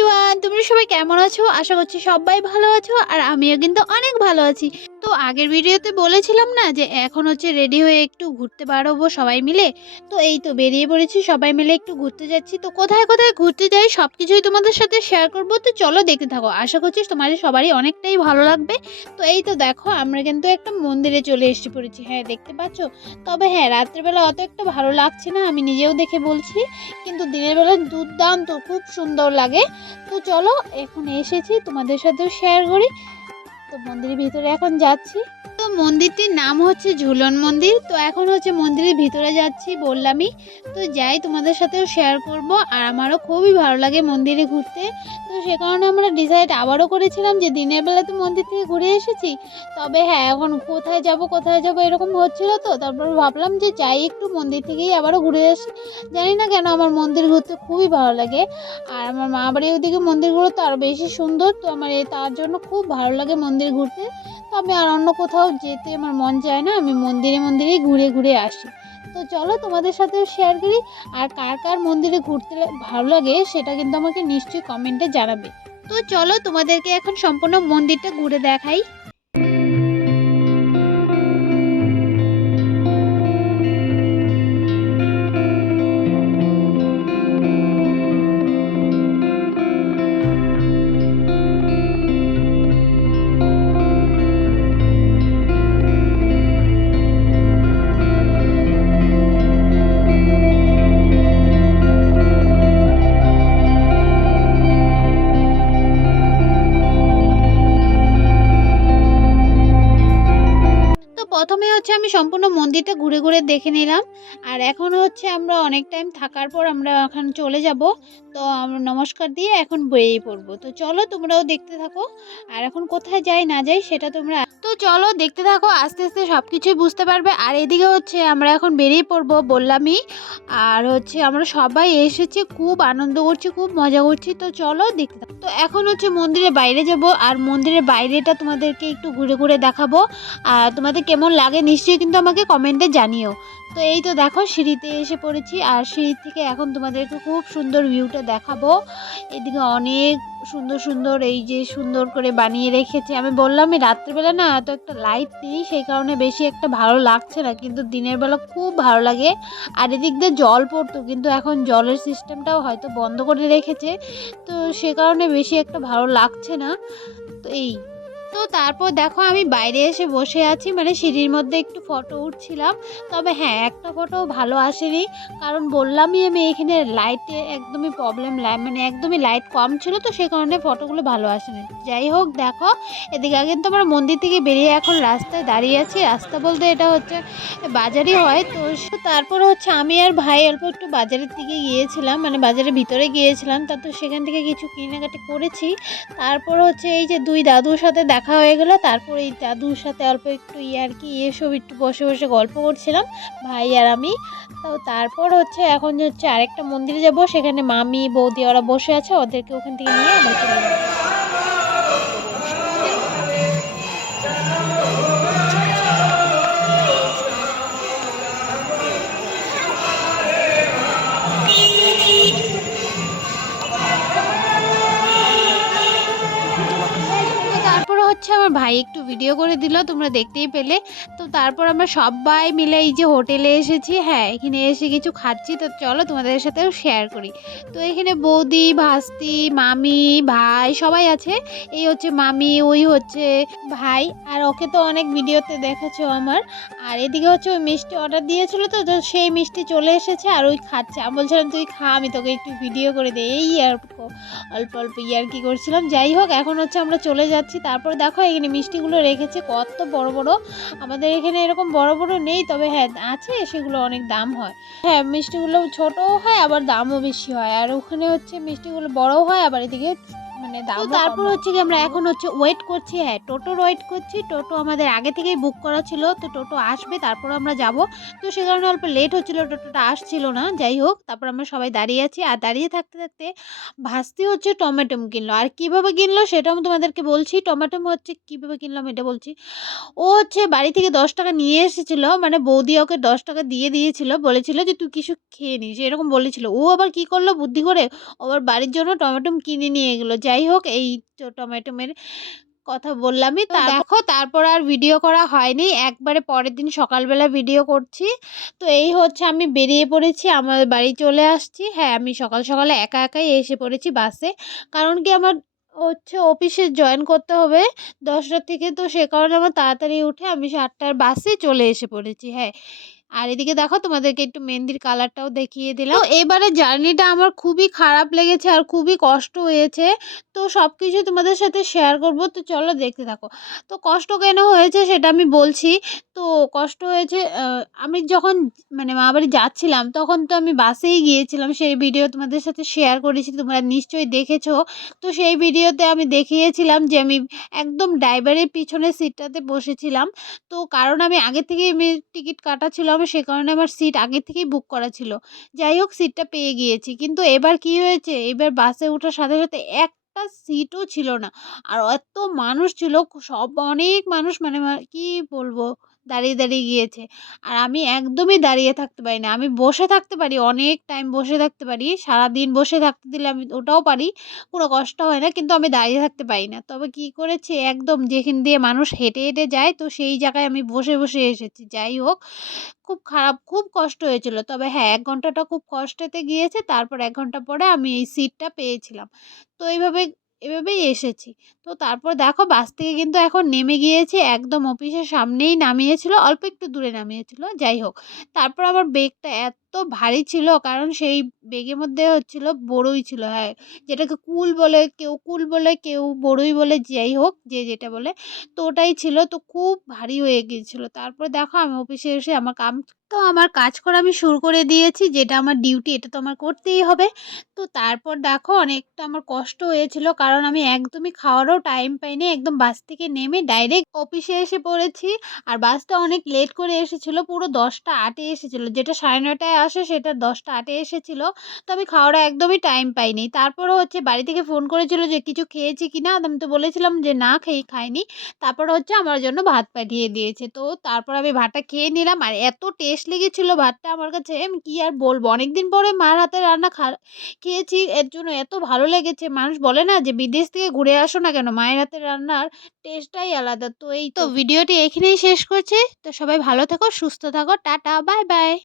Everyone, তোমরা সবাই কেমন আছো? আশা করছি সবাই ভালো আছো আর আমিও কিন্তু অনেক ভালো আছি। তো আগের ভিডিওতে বলেছিলাম না যে এখন হচ্ছে রেডি হয়ে একটু ঘুরতে বেরোবো সবাই মিলে। তো এই তো বেরিয়ে পড়েছি, সবাই মিলে একটু ঘুরতে যাচ্ছি। তো কোথায় কোথায় ঘুরতে যাই সবকিছুই তোমাদের সাথে শেয়ার করবো। তো চলো দেখতে থাকো, আশা করছি তোমাদের সবারই অনেকটাই ভালো লাগবে। তো এই তো দেখো আমরা কিন্তু একটা মন্দিরে চলে এসে পড়েছি, হ্যাঁ দেখতে পাচ্ছ। তবে হ্যাঁ, রাত্রেবেলা অত একটা ভালো লাগছে না, আমি নিজেও দেখে বলছি, কিন্তু দিনের বেলা দুর্দান্ত খুব সুন্দর লাগে। তো চলো এখন এসেছি, তোমাদের সাথেও শেয়ার করি। তো মন্দিরের ভিতরে এখন যাচ্ছি। তো মন্দিরটির নাম হচ্ছে ঝুলন মন্দির। তো এখন হচ্ছে মন্দিরের ভিতরে যাচ্ছি বললামই। তো যাই, তোমাদের সাথেও শেয়ার করব। আর আমারও খুবই ভালো লাগে মন্দিরে ঘুরতে। তো সে কারণে আমরা ডিসাইড আবারও করেছিলাম যে দিনের বেলা তো মন্দির থেকে ঘুরে এসেছি, তবে হ্যাঁ এখন কোথায় যাব এরকম হচ্ছিল। তো তারপর ভাবলাম যে যাই একটু মন্দির থেকেই আবারও ঘুরে আসি। জানি না কেন আমার মন্দির ঘুরতে খুবই ভালো লাগে। আর আমার মা বাড়ির ওদিকে মন্দিরগুলো তো আরও বেশি সুন্দর, তো আমার তার জন্য খুব ভালো লাগে মন্দির ঘুরতে। তো আমি আর অন্য কোথাও যেতে আমার মন চায় না, আমি মন্দিরেই ঘুরে ঘুরে আসি। তো চলো তোমাদের সাথেও শেয়ার করি। আর কার কার মন্দিরে ঘুরতে ভালো লাগে সেটা কিন্তু আমাকে নিশ্চয়ই কমেন্টে জানাবে। তো চলো তোমাদেরকে এখন সম্পূর্ণ মন্দিরটা ঘুরে দেখাই। তো প্রথমে হচ্ছে আমি সম্পূর্ণ মন্দিরটা ঘুরে ঘুরে দেখে নিলাম। আর এখন হচ্ছে আমরা অনেক টাইম থাকার পর আমরা এখন চলে যাব। তো আমরা নমস্কার দিয়ে এখন বেরিয়ে পড়বো। তো চলো তোমরাও দেখতে থাকো। আর এখন কোথায় যাই না যাই সেটা তোমরা তো চলো দেখতে থাকো, আস্তে আস্তে সব কিছুই বুঝতে পারবে। আর এদিকে হচ্ছে আমরা এখন বেরিয়ে পড়বো বললামই। আর হচ্ছে আমরা সবাই এসেছি, খুব আনন্দ করছি, খুব মজা করছি। তো চলো দেখতে থাকো। তো এখন হচ্ছে মন্দিরের বাইরে যাব, আর মন্দিরের বাইরেটা তোমাদেরকে একটু ঘুরে ঘুরে দেখাবো। আর তোমাদের কেমন লাগে নিশ্চয়ই কিন্তু আমাকে কমেন্টে জানিও। তো এই তো দেখো সিঁড়িতে এসে পড়েছি, আর সিঁড়ি থেকে এখন তোমাদেরকে খুব সুন্দর ভিউটা দেখাবো। এদিকে অনেক সুন্দর সুন্দর এই যে সুন্দর করে বানিয়ে রেখেছে। আমি বললাম এই রাত্রেবেলা না এত একটা লাইট নেই, সেই কারণে বেশি একটা ভালো লাগছে না, কিন্তু দিনের বেলা খুব ভালো লাগে। আর এদিক দিয়ে জল পড়তো, কিন্তু এখন জলের সিস্টেমটাও হয়তো বন্ধ করে রেখেছে, তো সে কারণে বেশি একটা ভালো লাগছে না। তো এই তো তারপর দেখো আমি বাইরে এসে বসে আছি, মানে সিঁড়ির মধ্যে একটু ফটো উঠছিলাম। তবে হ্যাঁ একটা ফটো ভালো আসেনি, কারণ বললামই আমি এখানে লাইটে একদমই প্রবলেম, মানে একদমই লাইট কম ছিল, তো সেই কারণে ফটোগুলো ভালো আসেনি। যাই হোক দেখো, এদিকে কিন্তু আমরা মন্দির থেকে বেরিয়ে এখন রাস্তায় দাঁড়িয়ে আছি। রাস্তা বলতে এটা হচ্ছে বাজারই হয়। তো তারপর হচ্ছে আমি আর ভাই অল্প একটু বাজারের দিকে গিয়েছিলাম, মানে বাজারের ভিতরে গিয়েছিলাম। তো সেখান থেকে কিছু কেনাকাটি করেছি। তারপর হচ্ছে এই যে দুই দাদুর সাথে দেখা হয়ে গেল। তারপর এই দাদুর সাথে অল্প একটু ইয়ার্কি এসব একটু বসে বসে গল্প করছিলাম ভাই আর আমি। তো তারপর হচ্ছে এখন হচ্ছে আরেকটা মন্দিরে যাব, সেখানে মামি বৌদি ওরা বসে আছে, ওদেরকে ওখান থেকে নিয়ে আমরা চলে যাবো। তো তারপরে হচ্ছে আমার ভাই একটু ভিডিও করে দিল, তোমরা দেখতেই পেলে। তো তারপর আমরা সবাই মিলে এই যে হোটেলে এসেছি, হ্যাঁ এখানে এসে কিছু খাচ্ছি। তো চলো তোমাদের সাথেও শেয়ার করি। তো এখানে বৌদি ভাস্তি মামি ভাই সবাই আছে। এই হচ্ছে মামি, ওই হচ্ছে ভাই, আর ওকে তো অনেক ভিডিওতে দেখেছো আমার। আর এদিকে হচ্ছে ওই মিষ্টি অর্ডার দিয়েছিল, তো তো সেই মিষ্টি চলে এসেছে আর ওই খাচ্ছে। আমি বলছিলাম তুই খা, আমি তোকে একটু ভিডিও করে দিই, এই আর অল্প অল্প ইয়ার কি করছিলাম। যাই হোক এখন হচ্ছে আমরা চলে যাচ্ছি। তারপর দেখো এখানে মিষ্টিগুলো রেখেছে কত বড় বড়, আমাদের এখানে এরকম বড় বড় নেই, তবে হ্যাঁ আছে, সেগুলো অনেক দাম হয়। হ্যাঁ মিষ্টিগুলো ছোটও হয় আবার দামও বেশি হয়, আর ওখানে হচ্ছে মিষ্টিগুলো বড়ও হয় আবার এদিকে মানে তো দামও কম তারপর হচ্ছে লাগছে, গিয়ে আমরা যাই হোক। এখন হচ্ছে ওয়েট করছি, হ্যাঁ, টোটোর ওয়েট করছি। টোটো আমাদের আগে থেকেই বুক করা ছিল। তো টোটো আসবে তারপর আমরা যাব। তো সে কারণে অল্প লেট হচ্ছিল, টোটোটা আসছিল না। যাই হোক, তারপর আমরা সবাই দাঁড়িয়ে আছি। আর দাঁড়িয়ে থাকতে, থাকতে ভাস্তি হচ্ছে টমেটোম কিনলো। আর কিভাবে কিনলো সেটাও আমি তোমাদেরকে বলছি। টমেটোম হচ্ছে কিভাবে কিনলাম এটা বলছি। ও হচ্ছে বাড়ি থেকে ৳১০ নিয়ে এসেছিল। মানে বৌদি ওকে ৳১০ দিয়ে দিয়েছিল। বলেছিল যে, "তুই কিছু খেয়ে নিস।" এরকম বলেছিল। ও আবার কি করলো বুদ্ধি করে, ও আবার বাড়ির জন্য টমেটো কিনে নিয়ে গেল। যাই হোক, এই তো টমেটোমের কথা বললামই। তো দেখো, তারপর আর ভিডিও করা হয়নি। একবারে পরের দিন সকালবেলা ভিডিও করছি। তো এই হচ্ছে আমি বেরিয়ে পড়েছি। আমার বাড়ি চলে আসছি। হ্যাঁ, আমি সকাল, সকালে একা একাই এসে পড়েছি বাসে। কারণ কি আমার হচ্ছে অফিসে জয়েন করতে হবে ১০টা থেকে। তো সে কারণে আমার তাড়াতাড়ি উঠে আমি ৭টার বাসে চলে এসে পড়েছি। হ্যাঁ। আর এদিকে দেখো, তোমাদেরকে একটু মেহেন্দির কালারটাও দেখিয়ে দিলাম। তো এবারে জার্নিটা আমার খুবই খারাপ লেগেছে আর খুবই কষ্ট হয়েছে। তো সবকিছু তোমাদের সাথে শেয়ার করব। তো চলো দেখতে থাকো। তো কষ্ট কেন হয়েছে সেটা আমি বলছি। তো কষ্ট হয়েছে, আমি যখন মানে মামাবাড়ি যাচ্ছিলাম তখন তো আমি বাসেই গিয়েছিলাম। সেই ভিডিও তোমাদের সাথে শেয়ার করেছি। তোমরা নিশ্চয়ই দেখেছো। তো সেই ভিডিওতে আমি দেখিয়েছিলাম যে আমি একদম ড্রাইভারের পিছনের সিটটাতে বসেছিলাম। তো কারণ আমি আগে থেকেই টিকিট কাটা ছিল আমার, সে কারণে আমার সিট আগে থেকেই বুক করা ছিল। যাই হোক, সিটটা পেয়ে গিয়েছি। কিন্তু এবার কি হয়েছে, এবার বাসে ওঠার সাথে, সাথে একটা সিটও ছিল না। আর এত মানুষ ছিল, সব অনেক মানুষ, মানে কি বলবো, দাঁড়িয়ে, দাঁড়িয়ে গিয়েছে। আর আমি একদমই দাঁড়িয়ে থাকতে পারি না। আমি বসে থাকতে পারি, অনেক টাইম বসে থাকতে পারি। সারাদিন বসে থাকতে দিলে আমি ওটাও পারি। কোনো কষ্ট হয় না। কিন্তু আমি দাঁড়িয়ে থাকতে পারি না। তবে কি করেছি, একদম যেখান দিয়ে মানুষ হেঁটে, হেঁটে যায় তো সেই জায়গায় আমি বসে, বসে এসেছি। যাই হোক, খুব খারাপ, খুব কষ্ট হয়েছিল। তবে হ্যাঁ, ১ ঘন্টাটা খুব কষ্টেতে গিয়েছে। তারপর ১ ঘন্টা পরে আমি এই সিটটা পেয়েছিলাম। তো এভাবেই এসেছি। তো তারপর দেখো, বাস থেকে কিন্তু এখন নেমে গিয়েছি। একদম অফিসের সামনেই নামিয়েছিল। অল্প একটু দূরে নামিয়েছিল। যাই হোক। তারপর আমার ব্যাগটা এত ভারী ছিল, কারণ সেই ব্যাগের মধ্যে হচ্ছিল বড়ই ছিল। হ্যাঁ, যেটাকে কুল বলে, কেউ বড়ই বলে, যাই হোক যে যেটা বলে। তো ওটাই ছিল। তো খুব ভারী হয়ে গিয়েছিল। তারপরে দেখো, আমি অফিসে এসে আমার কাজ করা আমি শুরু করে দিয়েছি। যেটা আমার ডিউটি, এটা তো আমার করতেই হবে। তো তারপর দেখো, অনেকটা আমার কষ্ট হয়েছিল। কারণ আমি একদমই খাওয়ারও টাইম পাইনি। একদম বাস থেকে নেমে ডাইরেক্ট অফিসে এসে পড়েছি। আর বাসটা অনেক লেট করে এসেছিল। পুরো ১০টা ৮-এ এসেছিল। যেটা ৯:৩০ আসে সেটা ১০টা ৮-এ এসেছিল। তো আমি খাওয়ার একদমই টাইম পাইনি। তারপরে হচ্ছে বাড়ি থেকে ফোন করেছিল যে কিছু খেয়েছি কিনা? আমি তো বলেছিলাম যে না, খাইনি। তারপরে হচ্ছে আমার জন্য ভাত পাঠিয়ে দিয়েছে। তো তারপর আমি ভাতটা খেয়ে নিলাম। আর এত টেস্ট লেগেছিল ভাতটা আমার কাছে, আমি কি আর বলবো। অনেকদিন পরে মার হাতের রান্না খেয়েছি। এর জন্য এত ভালো লেগেছে। মানুষ বলে না যে বিদেশ থেকে ঘুরে আসো না কেন, মায়ের হাতের রান্নার টেস্টটাই আলাদা। তো এই তো ভিডিওটি এখানেই শেষ করছি। তো সবাই ভালো থেকো, সুস্থ থাকো। Tata, bye, by.